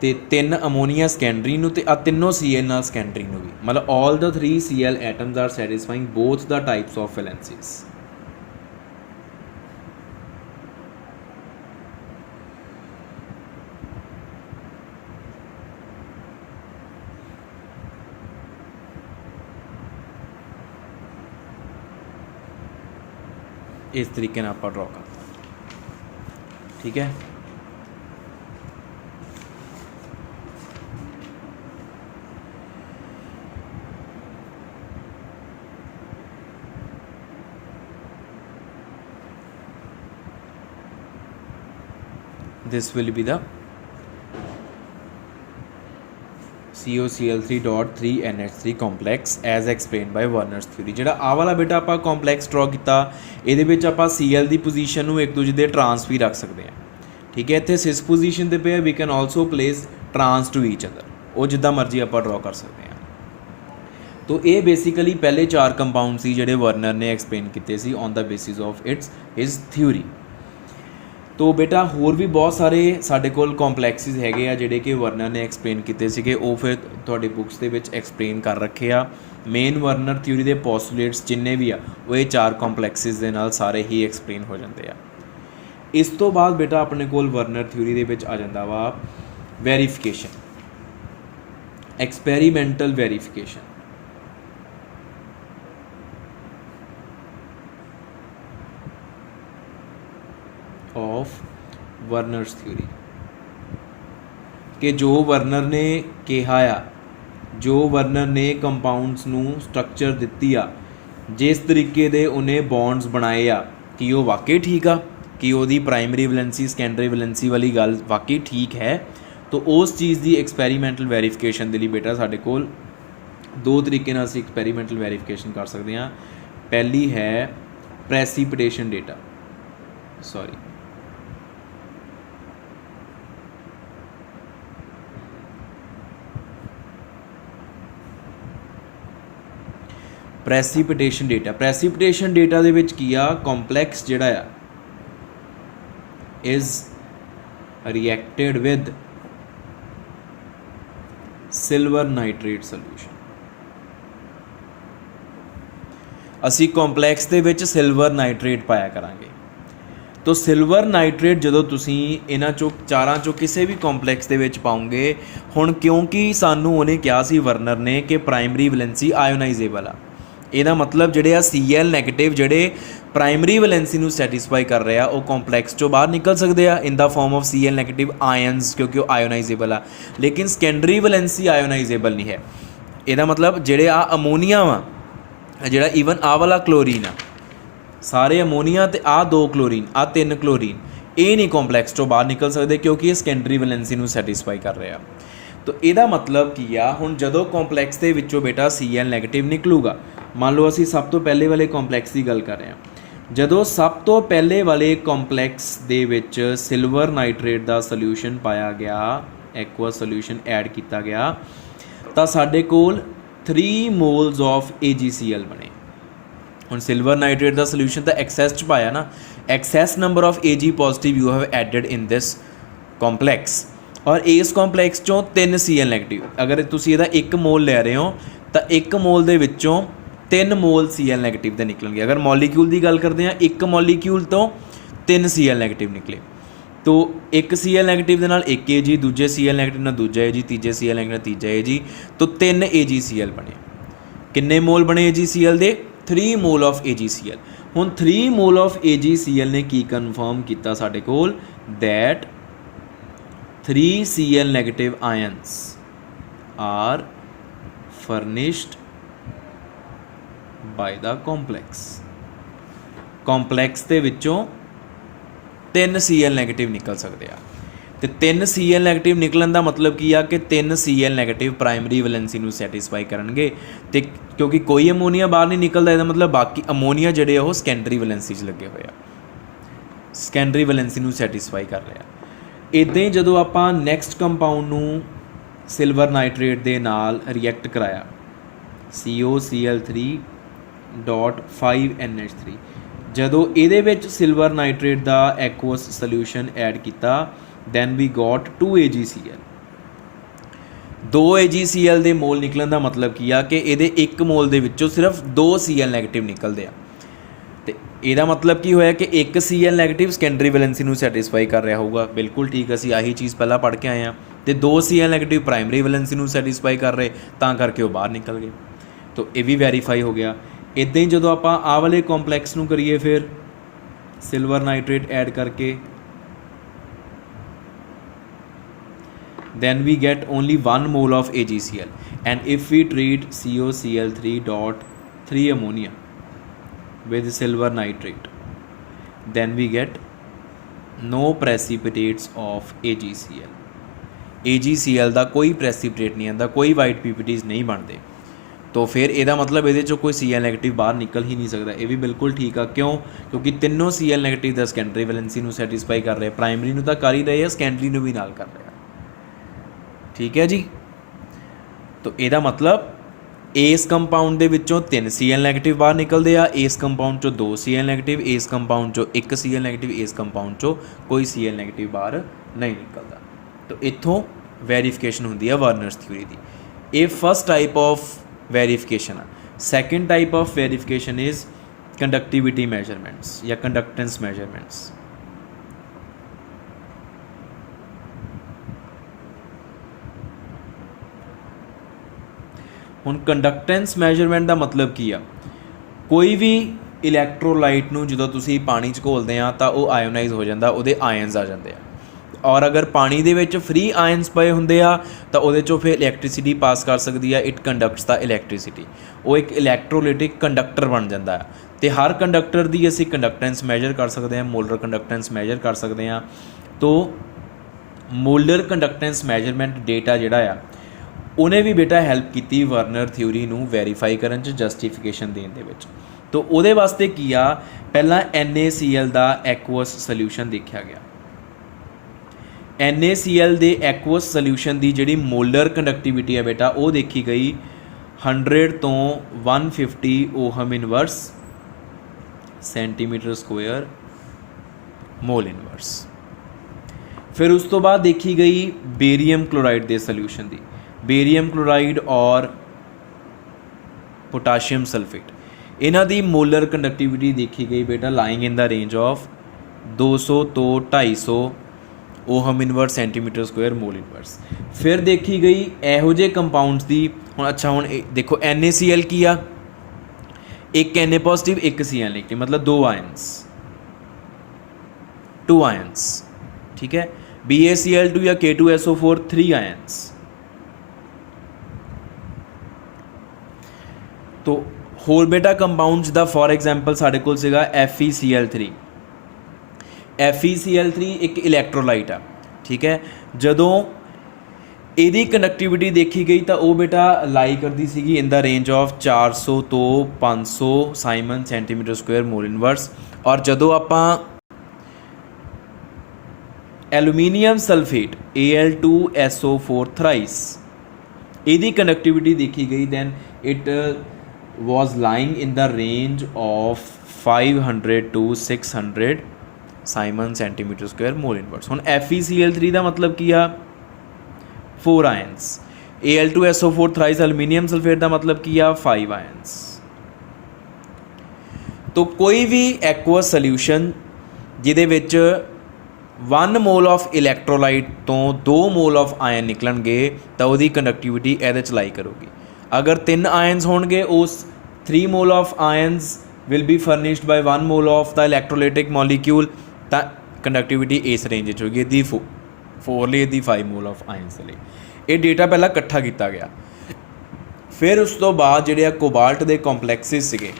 ਤੇ 3 ਅਮੋਨੀਆ ਸੈਕੰਡਰੀ ਨੂੰ, ਤੇ ਆ ਤਿੰਨੋਂ CL ਨਾਲ ਸੈਕੰਡਰੀ ਨੂੰ ਵੀ। ਮਤਲਬ all the 3 CL atoms are satisfying both the types of valencies. इस तरीके ਨਾਲ ਆਪਾਂ ਡਰਾ ਕਰਤਾ, ਠੀਕ ਹੈ। this will be the COCl3.3NH3 complex as explained by Werner's theory। ਜਿਹੜਾ ਆਹ ਵਾਲਾ ਬੇਟਾ ਆਪਾਂ ਕੰਪਲੈਕਸ ਡਰਾ ਕੀਤਾ, ਇਹਦੇ ਵਿੱਚ ਆਪਾਂ CL ਦੀ ਪੋਜੀਸ਼ਨ ਨੂੰ ਇੱਕ ਦੂਜੇ ਦੇ ਟਰਾਂਸ ਵੀ ਰੱਖ ਸਕਦੇ ਹਾਂ, ਠੀਕ ਹੈ। ਇੱਥੇ ਸਿਸ ਪੋਜੀਸ਼ਨ 'ਤੇ ਪਿਆ, we can also place trans to each other, ਉਹ ਜਿੱਦਾਂ ਮਰਜ਼ੀ ਆਪਾਂ ਡਰਾ ਕਰ ਸਕਦੇ ਹਾਂ। ਤੋ ਇਹ ਬੇਸਿਕਲੀ ਪਹਿਲੇ 4 ਕੰਪਾਊਂਡ ਸੀ ਜਿਹੜੇ ਵਰਨਰ ਨੇ ਐਕਸਪਲੇਨ ਕੀਤੇ ਸੀ on the basis of his theory. तो बेटा होर भी बहुत सारे साडे कोल कॉम्पलैक्सिस हैगे आ जिहड़े कि वर्नर ने एक्सप्लेन कीते सीगे, वो फिर तुहाडी बुक्स दे विच एक्सप्लेन कर रखे आ। मेन वर्नर थ्योरी दे पोस्टुलेट्स जिन्ने भी आ वो ये 4 कॉम्पलैक्सिस दे नाल सारे ही एक्सप्लेन हो जाते आ। इस तो बाद बेटा अपने कोल वर्नर थ्योरी दे विच आ जांदा वा verification, experimental verification. Of Werner's theory कि जो वर्नर ने कहा आ, जो वर्नर ने कंपाउंड्स नू स्ट्रक्चर दित्ती आ, जिस तरीके दे उन्हें बॉन्ड्स बनाए आ, कि वो वाकई ठीक आ, कि ਉਹਦੀ प्राइमरी वैलेंसी सैकेंडरी वैलेंसी वाली गल वाकई ठीक है। तो उस चीज़ की एक्सपैरीमेंटल वेरीफिकेशन के लिए बेटा साडे कोल 2 तरीके नाल असीं एक्सपैरीमेंटल वेरीफिकेशन कर सकते हैं। पहली है प्रेसिपिटेशन डेटा, ਪ੍ਰੈਸੀਪੀਟੇਸ਼ਨ ਡੇਟਾ। ਪ੍ਰੈਸੀਪੀਟੇਸ਼ਨ ਡੇਟਾ ਦੇ ਵਿੱਚ ਕੀ ਆ, ਕੰਪਲੈਕਸ ਜਿਹੜਾ ਆ is reacted with silver nitrate solution। ਅਸੀਂ ਕੰਪਲੈਕਸ ਦੇ ਵਿੱਚ ਸਿਲਵਰ ਨਾਈਟ੍ਰੇਟ ਪਾਇਆ ਕਰਾਂਗੇ। तो सिल्वर नाइट्रेट ਜਦੋਂ ਤੁਸੀਂ ਇਹਨਾਂ ਚੋਂ ਚਾਰਾਂ ਚੋਂ ਕਿਸੇ ਵੀ ਕੰਪਲੈਕਸ ਦੇ ਵਿੱਚ ਪਾਉਂਗੇ, ਹੁਣ ਕਿਉਂਕਿ ਸਾਨੂੰ ਉਹਨੇ ਕਿਹਾ ਸੀ ਵਰਨਰ ਨੇ ਕਿ ਪ੍ਰਾਇਮਰੀ ਵੈਲੈਂਸੀ ਆਇਓਨਾਈਜ਼ੇਬਲ ਆ, ਇਹਦਾ ਮਤਲਬ ਜਿਹੜੇ ਆ Cl ਨੈਗੇਟਿਵ ਜਿਹੜੇ ਪ੍ਰਾਇਮਰੀ ਵੈਲੈਂਸੀ ਨੂੰ ਸੈਟੀਸਫਾਈ ਕਰ ਰਹੇ ਆ ਉਹ ਕੰਪਲੈਕਸ ਚੋਂ ਬਾਹਰ ਨਿਕਲ ਸਕਦੇ ਆ in the form of Cl negative ions, ਕਿਉਂਕਿ ਉਹ ਆਇਓਨਾਈਜ਼ੇਬਲ ਆ। ਲੇਕਿਨ ਸੈਕੰਡਰੀ ਵੈਲੈਂਸੀ ਆਇਓਨਾਈਜ਼ੇਬਲ ਨਹੀਂ ਹੈ। ਇਹਦਾ ਮਤਲਬ ਜਿਹੜੇ ਆ ਅਮੋਨੀਆ ਵਾ, ਜਿਹੜਾ ਈਵਨ ਆਹ ਵਾਲਾ ਕਲੋਰੀਨ ਆ, ਸਾਰੇ ਅਮੋਨੀਆ ਅਤੇ ਆਹ 2 ਕਲੋਰੀਨ, ਆਹ 3 ਕਲੋਰੀਨ, ਇਹ ਨਹੀਂ ਕੰਪਲੈਕਸ ਤੋਂ ਬਾਹਰ ਨਿਕਲ ਸਕਦੇ ਕਿਉਂਕਿ ਇਹ ਸੈਕੰਡਰੀ ਵੈਲੈਂਸੀ ਨੂੰ ਸੈਟੀਸਫਾਈ ਕਰ ਰਿਹਾ। ਤਾਂ ਇਹਦਾ ਮਤਲਬ ਕੀ ਆ, ਹੁਣ ਜਦੋਂ ਕੰਪਲੈਕਸ ਦੇ ਵਿੱਚੋਂ ਬੇਟਾ Cl ਨੈਗੇਟਿਵ ਨਿਕਲੂਗਾ, ਮੰਨ ਲਓ ਅਸੀਂ ਸਭ ਤੋਂ ਪਹਿਲੇ ਵਾਲੇ ਕੰਪਲੈਕਸ ਦੀ ਗੱਲ ਕਰ ਰਹੇ ਹਾਂ, ਜਦੋਂ ਸਭ ਤੋਂ ਪਹਿਲੇ ਵਾਲੇ ਕੰਪਲੈਕਸ ਦੇ ਵਿੱਚ ਸਿਲਵਰ ਨਾਈਟ੍ਰੇਟ ਦਾ ਸੋਲਿਊਸ਼ਨ ਪਾਇਆ ਗਿਆ, ਐਕੁਅਸ ਸੋਲਿਊਸ਼ਨ ਐਡ ਕੀਤਾ ਗਿਆ, ਤਾਂ ਸਾਡੇ ਕੋਲ 3 ਮੋਲਸ ਆਫ AgCl ਬਣੇ। ਹੁਣ ਸਿਲਵਰ ਨਾਈਟ੍ਰੇਟ ਦਾ ਸੋਲਿਊਸ਼ਨ ਤਾਂ ਐਕਸੈਸ 'ਚ ਪਾਇਆ ਨਾ, excess number of Ag positive you have added in this complex, ਔਰ ਇਸ ਕੰਪਲੈਕਸ 'ਚੋਂ 3 Cl ਨੈਗੇਟਿਵ। ਅਗਰ ਤੁਸੀਂ ਇਹਦਾ 1 ਮੋਲ ਲੈ ਰਹੇ ਹੋ ਤਾਂ 1 ਮੋਲ ਦੇ ਵਿੱਚੋਂ 3 ਮੋਲ Cl ਨੈਗੇਟਿਵ ਦੇ ਨਿਕਲਣਗੇ। ਅਗਰ ਮੋਲੀਕਿਊਲ ਦੀ ਗੱਲ ਕਰਦੇ ਹਾਂ, 1 ਮੋਲੀਕਿਊਲ ਤੋਂ 3 Cl ਨੈਗੇਟਿਵ ਨਿਕਲੇ, ਤੋ 1 Cl ਨੈਗੇਟਿਵ ਦੇ ਨਾਲ 1 Ag, ਦੂਜੇ Cl ਨੈਗੇਟਿਵ ਨਾਲ ਦੂਜਾ Ag, ਤੀਜੇ Cl ਨੈਗੇਟਿਵ ਨਾਲ ਤੀਜਾ Ag, ਤੋ 3 AgCl ਬਣੇ। ਕਿੰਨੇ ਮੋਲ ਬਣੇ AgCl ਦੇ? 3 ਮੋਲ ਆਫ AgCl। ਹੁਣ 3 ਮੋਲ ਆਫ AgCl ਨੇ ਕੀ ਕਨਫਰਮ ਕੀਤਾ ਸਾਡੇ ਕੋਲ, that 3 Cl negative ions are furnished by the complex. Complex ਦੇ ਵਿੱਚੋਂ 3 Cl ਨੈਗੇਟਿਵ ਨਿਕਲ ਸਕਦੇ ਆ, ਤੇ 3 Cl ਨੈਗੇਟਿਵ ਨਿਕਲਣ ਦਾ ਮਤਲਬ ਕੀ ਆ ਕਿ 3 Cl ਨੈਗੇਟਿਵ ਪ੍ਰਾਇਮਰੀ ਵੈਲੈਂਸੀ ਨੂੰ ਸੈਟੀਸਫਾਈ ਕਰਨਗੇ, ਤੇ ਕਿਉਂਕਿ ਕੋਈ ਅਮੋਨੀਆ ਬਾਹਰ ਨਹੀਂ ਨਿਕਲਦਾ, ਇਹਦਾ ਮਤਲਬ ਬਾਕੀ ਅਮੋਨੀਆ ਜਿਹੜੇ ਉਹ ਸੈਕੰਡਰੀ ਵੈਲੈਂਸੀ 'ਚ ਲੱਗੇ ਹੋਏ ਆ, ਸੈਕੰਡਰੀ ਵੈਲੈਂਸੀ ਨੂੰ ਸੈਟੀਸਫਾਈ ਕਰ ਰਿਹਾ। ਇੱਦਾਂ ਹੀ ਜਦੋਂ ਆਪਾਂ ਨੈਕਸਟ ਕੰਪਾਊਂਡ ਨੂੰ ਸਿਲਵਰ ਨਾਈਟ੍ਰੇਟ ਦੇ ਨਾਲ ਰਿਐਕਟ ਕਰਾਇਆ, COCl3.5NH3, ਜਦੋਂ ਇਹਦੇ ਵਿੱਚ ਸਿਲਵਰ ਨਾਈਟ੍ਰੇਟ ਦਾ ਐਕੁਅਸ ਸੋਲਿਊਸ਼ਨ ਐਡ ਕੀਤਾ, then we got 2 AgCl। 2 AgCl ਦੇ ਮੋਲ ਨਿਕਲਣ ਦਾ ਮਤਲਬ ਕੀ ਆ ਕਿ ਇਹਦੇ 1 ਮੋਲ ਦੇ ਵਿੱਚੋਂ ਸਿਰਫ 2 Cl ਨੈਗੇਟਿਵ ਨਿਕਲਦੇ ਆ, ਤੇ ਇਹਦਾ ਮਤਲਬ ਕੀ ਹੋਇਆ ਕਿ 1 Cl ਨੈਗੇਟਿਵ ਸੈਕੰਡਰੀ ਵੈਲੈਂਸੀ ਨੂੰ ਸੈਟੀਸਫਾਈ ਕਰ ਰਿਹਾ ਹੋਊਗਾ। ਬਿਲਕੁਲ ਠੀਕ, ਅਸੀਂ ਆਹੀ ਚੀਜ਼ ਪਹਿਲਾਂ ਪੜ੍ਹ ਕੇ ਆਏ ਹਾਂ। ਤੇ 2 Cl ਨੈਗੇਟਿਵ ਪ੍ਰਾਇਮਰੀ ਵੈਲੈਂਸੀ ਨੂੰ ਸੈਟੀਸਫਾਈ ਕਰ ਰਹੇ, ਤਾਂ ਕਰਕੇ ਉਹ ਬਾਹਰ ਨਿਕਲ ਗਏ। ਤਾਂ ਇਹ ਵੀ ਵੈਰੀਫਾਈ ਹੋ ਗਿਆ। ਇੱਦਾਂ ਹੀ ਜਦੋਂ ਆਪਾਂ ਆਹ ਵਾਲੇ ਕੰਪਲੈਕਸ ਨੂੰ ਕਰੀਏ, ਫਿਰ ਸਿਲਵਰ ਨਾਈਟ੍ਰੇਟ ਐਡ ਕਰਕੇ, then we get only 1 mole of AgCl, and if we treat COCl3.3 ammonia with silver nitrate, then we get no precipitates of AgCl। AgCl ਦਾ ਕੋਈ ਪ੍ਰੈਸੀਪੀਟੇਟ ਨਹੀਂ ਆਉਂਦਾ, ਕੋਈ ਵਾਈਟ ਪੀਪੀਟੀਜ਼ ਨਹੀਂ ਬਣਦੇ, तो फिर ਇਹਦਾ ਮਤਲਬ ਇਹਦੇ 'ਚੋਂ ਕੋਈ Cl ਨੈਗੇਟਿਵ ਬਾਹਰ ਨਿਕਲ ਹੀ ਨਹੀਂ ਸਕਦਾ। ਇਹ ਵੀ ਬਿਲਕੁਲ ਠੀਕ ਆ, ਕਿਉਂ? ਕਿਉਂਕਿ ਤਿੰਨੋਂ Cl ਨੈਗੇਟਿਵ ਦਾ ਸੈਕੰਡਰੀ ਵੈਲੈਂਸੀ ਨੂੰ ਸੈਟੀਸਫਾਈ ਕਰ ਰਹੇ, ਪ੍ਰਾਇਮਰੀ ਨੂੰ ਤਾਂ ਕਰ ਹੀ ਰਹੇ ਆ, ਸੈਕੰਡਰੀ ਨੂੰ ਵੀ ਨਾਲ ਕਰ ਰਹੇ ਆ। ਠੀਕ ਹੈ ਜੀ। तो ਇਹਦਾ ਮਤਲਬ ਇਸ ਕੰਪਾਊਂਡ ਦੇ ਵਿੱਚੋਂ 3 Cl ਨੈਗੇਟਿਵ ਬਾਹਰ ਨਿਕਲਦੇ ਆ, ਇਸ ਕੰਪਾਊਂਡ ਚੋਂ 2 Cl ਨੈਗੇਟਿਵ, ਇਸ ਕੰਪਾਊਂਡ ਚੋਂ 1 Cl ਨੈਗੇਟਿਵ, ਇਸ ਕੰਪਾਊਂਡ ਚੋਂ ਕੋਈ Cl ਨੈਗੇਟਿਵ ਬਾਹਰ ਨਹੀਂ ਨਿਕਲਦਾ। ਤਾਂ ਇੱਥੋਂ ਵੈਰੀਫਿਕੇਸ਼ਨ ਹੁੰਦੀ ਆ ਵਰਨਰਸ ਥਿਊਰੀ ਦੀ। ਇਹ ਫਸਟ ਟਾਈਪ ਆਫ ਵੈਰੀਫਿਕੇਸ਼ਨ ਆ। Second type of verification is conductivity measurements ਜਾਂ ਕੰਡਕਟੈਂਸ ਮੈਜਰਮੈਂਟਸ। ਹੁਣ ਕੰਡਕਟੈਂਸ ਮੈਜਰਮੈਂਟ ਦਾ ਮਤਲਬ ਕੀ ਆ? ਕੋਈ ਵੀ ਇਲੈਕਟ੍ਰੋਲਾਈਟ ਨੂੰ ਜਦੋਂ ਤੁਸੀਂ ਪਾਣੀ 'ਚ ਘੋਲਦੇ ਆ ਤਾਂ ਉਹ ਆਇਓਨਾਈਜ਼ ਹੋ ਜਾਂਦਾ, ਉਹਦੇ ਆਇਨਸ ਆ ਜਾਂਦੇ ਆ। ਔਰ ਅਗਰ ਪਾਣੀ ਦੇ ਵਿੱਚ ਫ੍ਰੀ ਆਇਨਸ ਪਏ ਹੁੰਦੇ ਆ ਤਾਂ ਉਹਦੇ 'ਚੋਂ ਫਿਰ ਇਲੈਕਟ੍ਰੀਸਿਟੀ ਪਾਸ ਕਰ ਸਕਦੀ ਆ। It conducts the electricity. ਉਹ ਇੱਕ ਇਲੈਕਟ੍ਰੋਲਾਈਟਿਕ ਕੰਡਕਟਰ ਬਣ ਜਾਂਦਾ ਆ। ਅਤੇ ਹਰ ਕੰਡਕਟਰ ਦੀ ਅਸੀਂ ਕੰਡਕਟੈਂਸ ਮੈਜਰ ਕਰ ਸਕਦੇ ਹਾਂ, ਮੋਲਰ ਕੰਡਕਟੈਂਸ ਮੈਜਰ ਕਰ ਸਕਦੇ ਹਾਂ। ਤੋ ਮੋਲਰ ਕੰਡਕਟੈਂਸ ਮੈਜਰਮੈਂਟ ਡੇਟਾ ਜਿਹੜਾ ਆ ਉਹਨੇ ਵੀ ਬੇਟਾ ਹੈਲਪ ਕੀਤੀ ਵਰਨਰ ਥਿਊਰੀ ਨੂੰ ਵੈਰੀਫਾਈ ਕਰਨ 'ਚ, ਜਸਟੀਫਿਕੇਸ਼ਨ ਦੇਣ ਦੇ ਵਿੱਚ। ਤੋ ਉਹਦੇ ਵਾਸਤੇ ਕੀ ਆ, ਪਹਿਲਾਂ NaCl ਦਾ ਐਕੁਅਸ ਸੋਲਿਊਸ਼ਨ ਦੇਖਿਆ ਗਿਆ। NaCl ਦੇ ਐਕੁਅਸ ਸੋਲਿਊਸ਼ਨ ਦੀ ਜਿਹੜੀ ਮੋਲਰ ਕੰਡਕਟਿਵਿਟੀ ਆ ਬੇਟਾ ਉਹ ਦੇਖੀ ਗਈ 100 ਤੋਂ 150 ohm inverse centimetre square mole inverse. ਫਿਰ ਉਸ ਤੋਂ ਬਾਅਦ ਦੇਖੀ ਗਈ ਬੇਰੀਅਮ ਕਲੋਰਾਈਡ ਦੇ ਸੋਲਿਊਸ਼ਨ ਦੀ, ਬੇਰੀਅਮ ਕਲੋਰਾਈਡ ਔਰ ਪੋਟਾਸ਼ੀਅਮ ਸਲਫੇਟ। ਇਹਨਾਂ ਦੀ ਮੋਲਰ ਕੰਡਕਟਿਵਿਟੀ ਦੇਖੀ ਗਈ ਬੇਟਾ lying in the range of 200 ਤੋਂ 250 ohm inverse centimetre square mole inverse. ਫਿਰ ਦੇਖੀ ਗਈ ਇਹੋ ਜਿਹੇ ਕੰਪਾਊਂਡਸ ਦੀ। ਹੁਣ ਅੱਛਾ, ਹੁਣ ਦੇਖੋ NaCl ਕੀ ਆ, ਇੱਕ Na ਪੋਜ਼ੀਟਿਵ, ਇੱਕ Cl ਨੈਗੇਟਿਵ, ਮਤਲਬ 2 ਆਇਨਸ, 2 ਆਇਨਸ, ਠੀਕ ਹੈ। BaCl2 ਜਾਂ K2SO4 3 ਆਇਨਸ। ਤੋ ਹੋਰ ਬੇਟਾ ਕੰਪਾਊਂਡਸ ਦਾ ਫੋਰ ਐਗਜ਼ਾਮਪਲ ਸਾਡੇ ਕੋਲ ਸੀਗਾ FeCl3। FeCl3 ਇੱਕ ਇਲੈਕਟ੍ਰੋਲਾਈਟ ਆ, ਠੀਕ ਹੈ। ਜਦੋਂ ਇਹਦੀ ਕੰਡਕਟਿਵਿਟੀ ਦੇਖੀ ਗਈ ਤਾਂ ਉਹ ਬੇਟਾ ਲਾਈ ਕਰਦੀ ਸੀਗੀ ਇਨ ਦਾ ਰੇਂਜ ਆਫ 400 ਤੋਂ 500 siemens centimetre square mole inverse. ਔਰ ਜਦੋਂ ਆਪਾਂ ਐਲੂਮੀਨੀਅਮ ਸਲਫੇਟ Al2SO4 ਥਰਾਈਸ ਇਹਦੀ ਕੰਡਕਟਿਵਿਟੀ ਦੇਖੀ ਗਈ, then it was lying in the range of 500 to 600 siemens centimetre square mole inverse. ਹੁਣ FeCl3 ਦਾ ਮਤਲਬ ਕੀ ਆ, 4 ions. Al2SO4 thrice aluminium sulphate ਦਾ ਮਤਲਬ ਕੀ ਆ, 5 ਆਇਨਸ। ਤੋ ਕੋਈ ਵੀ ਐਕੁਅਸ ਸੋਲਿਊਸ਼ਨ ਜਿਹਦੇ ਵਿੱਚ 1 ਮੋਲ ਆਫ ਇਲੈਕਟ੍ਰੋਲਾਈਟ ਤੋਂ 2 ਮੋਲ ਆਫ ਆਇਨ ਨਿਕਲਣਗੇ ਤਾਂ ਉਹਦੀ ਕੰਡਕਟਿਵਿਟੀ ਇਹਦੇ 'ਚ ਲਾਈ ਕਰੂਗੀ। ਅਗਰ 3 ਆਇਨਸ ਹੋਣਗੇ, ਉਸ 3 mole of ions will be furnished by 1 mole of the electrolytic molecule, ਤਾਂ ਕੰਡਕਟਿਵਿਟੀ ਇਸ ਰੇਂਜ ਵਿੱਚ ਹੋਏਗੀ। ਇਹਦੀ 4 ਲਈ, ਇਹਦੀ 5 ਮੋਲ ਆਫ ਆਇਨਸ ਲਈ। ਇਹ ਡੇਟਾ ਪਹਿਲਾਂ ਇਕੱਠਾ ਕੀਤਾ ਗਿਆ। ਫਿਰ ਉਸ ਤੋਂ ਬਾਅਦ ਜਿਹੜੇ ਆ ਕੋਬਾਲਟ ਦੇ ਕੰਪਲੈਕਸਿਸ ਸੀਗੇ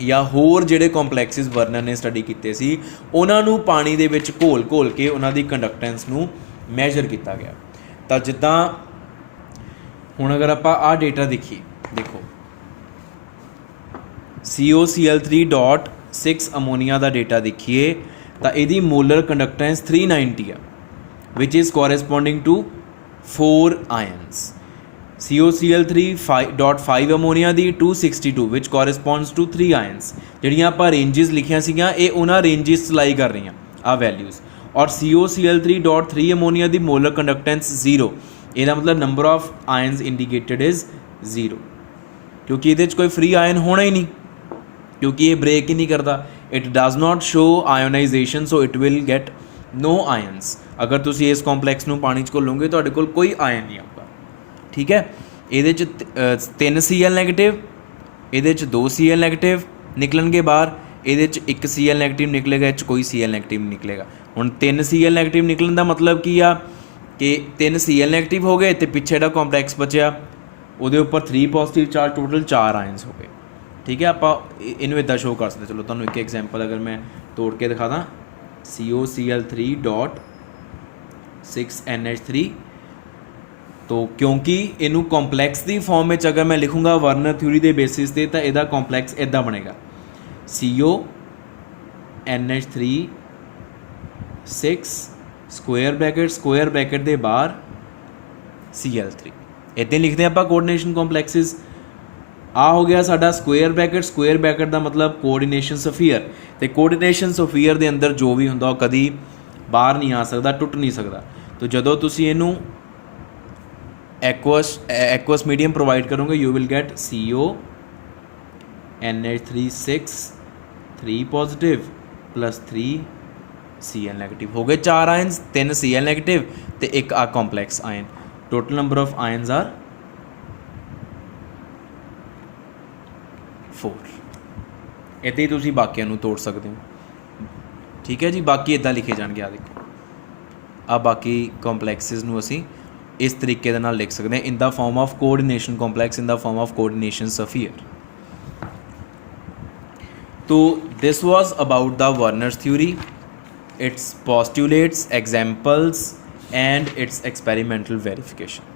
ਜਾਂ ਹੋਰ ਜਿਹੜੇ ਕੰਪਲੈਕਸਿਸ ਵਰਨਰ ਨੇ ਸਟੱਡੀ ਕੀਤੇ ਸੀ, ਉਹਨਾਂ ਨੂੰ ਪਾਣੀ ਦੇ ਵਿੱਚ ਘੋਲ ਕੇ ਉਹਨਾਂ ਦੀ ਕੰਡਕਟੈਂਸ ਨੂੰ ਮੈਜਰ ਕੀਤਾ ਗਿਆ। ਤਾਂ ਜਿੱਦਾਂ ਹੁਣ ਅਗਰ ਆਪਾਂ ਆਹ ਡੇਟਾ ਦੇਖੀਏ, ਦੇਖੋ COCl3.6 ਅਮੋਨੀਆ ਦਾ ਡੇਟਾ ਦੇਖੀਏ ਤਾਂ ਇਹਦੀ ਮੋਲਰ ਕੰਡਕਟੈਂਸ 390 ਆ, which is corresponding to 4 ions. COCl3.5 ammonia ਦੀ 262 ਵਿਚ ਕੋਰਸਪੋਂਡਸ ਟੂ 3 ਆਇਨਸ। ਜਿਹੜੀਆਂ ਆਪਾਂ ਰੇਂਜਸ ਲਿਖੀਆਂ ਸੀਗੀਆਂ ਇਹ ਉਹਨਾਂ ਰੇਂਜਸ 'ਚ ਲਾਈ ਕਰ ਰਹੀਆਂ ਆਹ ਵੈਲਿਊਜ਼। ਔਰ COCl3.3 ਅਮੋਨੀਆ ਦੀ ਮੋਲਰ ਕੰਡਕਟੈਂਸ 0, ਇਹਦਾ ਮਤਲਬ number of ions indicated is 0, ਕਿਉਂਕਿ ਇਹਦੇ 'ਚ ਕੋਈ ਫ੍ਰੀ ਆਇਨ ਹੋਣਾ ਹੀ ਨਹੀਂ, ਕਿਉਂਕਿ ਇਹ ਬ੍ਰੇਕ ਹੀ ਨਹੀਂ ਕਰਦਾ। It does not show ionisation, so it will get no ions. ਅਗਰ ਤੁਸੀਂ ਇਸ ਕੰਪਲੈਕਸ ਨੂੰ ਪਾਣੀ 'ਚ ਘੋਲੋਗੇ ਤੁਹਾਡੇ ਕੋਲ ਕੋਈ ਆਇਨ ਨਹੀਂ ਆਊਗਾ, ਠੀਕ ਹੈ। ਇਹਦੇ 'ਚ 3 Cl ਨੈਗੇਟਿਵ, ਇਹਦੇ 'ਚ 2 Cl ਨੈਗੇਟਿਵ ਨਿਕਲਣਗੇ ਬਾਹਰ, ਇਹਦੇ 'ਚ 1 Cl ਨੈਗੇਟਿਵ ਨਿਕਲੇਗਾ, ਇਹ 'ਚ ਕੋਈ Cl ਨੈਗੇਟਿਵ ਨਿਕਲੇਗਾ। ਹੁਣ 3 Cl ਨੈਗੇਟਿਵ ਨਿਕਲਣ ਦਾ ਮਤਲਬ ਕੀ ਆ ਕਿ 3 Cl ਨੈਗੇਟਿਵ ਹੋ ਗਏ ਅਤੇ ਪਿੱਛੇ ਜਿਹੜਾ ਕੰਪਲੈਕਸ ਬਚਿਆ ਉਹਦੇ ਉੱਪਰ 3 ਪੋਜ਼ੀਟਿਵ ਚਾਰਜ, ਟੋਟਲ 4 ਆਇਨਸ ਹੋ ਗਏ, ਠੀਕ ਹੈ। ਆਪਾਂ ਇਹਨੂੰ ਇੱਦਾਂ ਸ਼ੋਅ ਕਰ ਸਕਦੇ। ਚਲੋ ਤੁਹਾਨੂੰ ਇੱਕ ਐਗਜ਼ਾਮਪਲ ਅਗਰ ਮੈਂ ਤੋੜ ਕੇ ਦਿਖਾ ਦਾਂ, COCl3.6 NH3। ਤੋ ਕਿਉਂਕਿ ਇਹਨੂੰ ਕੰਪਲੈਕਸ ਦੀ ਫਾਰਮ ਵਿੱਚ ਅਗਰ ਮੈਂ ਲਿਖੂੰਗਾ ਵਰਨਰ ਥਿਊਰੀ ਦੇ ਬੇਸਿਸ 'ਤੇ ਤਾਂ ਇਹਦਾ ਕੰਪਲੈਕਸ ਇੱਦਾਂ ਬਣੇਗਾ, CONH3 6 ਸਕੁਅਰ ਬ੍ਰੈਕਟ ਦੇ ਬਾਹਰ Cl3। ਇੱਦਾਂ ਲਿਖਦੇ ਆਪਾਂ ਕੋਆਰਡੀਨੇਸ਼ਨ ਕੰਪਲੈਕਸਿਸ। ਆ ਹੋ ਗਿਆ ਸਾਡਾ ਸਕੁਏਅਰ ਬ੍ਰੈਕਟ ਦਾ ਮਤਲਬ ਕੋਆਰਡੀਨੇਸ਼ਨ ਸਫੀਅਰ, ਤੇ ਕੋਆਰਡੀਨੇਸ਼ਨ ਸਫੀਅਰ ਦੇ ਅੰਦਰ ਜੋ ਵੀ ਹੁੰਦਾ ਉਹ ਕਦੀ ਬਾਹਰ ਨਹੀਂ ਆ ਸਕਦਾ, ਟੁੱਟ ਨਹੀਂ ਸਕਦਾ। तो ਜਦੋਂ ਤੁਸੀਂ ਇਹਨੂੰ ਐਕੁਅਸ ਮੀਡੀਅਮ ਪ੍ਰੋਵਾਈਡ ਕਰੋਗੇ you will get CO NH3 3 positive plus 3 Cl negative, ਹੋ ਗਏ 4 ਆਇਨਸ, 3 Cl ਨੈਗੇਟਿਵ ਤੇ ਇੱਕ ਆ complex ion. Total number of ions are 4। ਇੱਦਾਂ ਹੀ ਤੁਸੀਂ ਬਾਕੀਆਂ ਨੂੰ ਤੋੜ ਸਕਦੇ ਹੋ, ਠੀਕ ਹੈ ਜੀ। ਬਾਕੀ ਇੱਦਾਂ ਲਿਖੇ ਜਾਣਗੇ, ਆ ਦੇਖੋ ਆ ਬਾਕੀ ਕੰਪਲੈਕਸਿਸ ਨੂੰ ਅਸੀਂ ਇਸ ਤਰੀਕੇ ਦੇ ਨਾਲ ਲਿਖ ਸਕਦੇ ਹਾਂ, in the form of coordination complex, in the form of coordination sphere. तो this was about the Werner's theory, its postulates, examples and its experimental verification.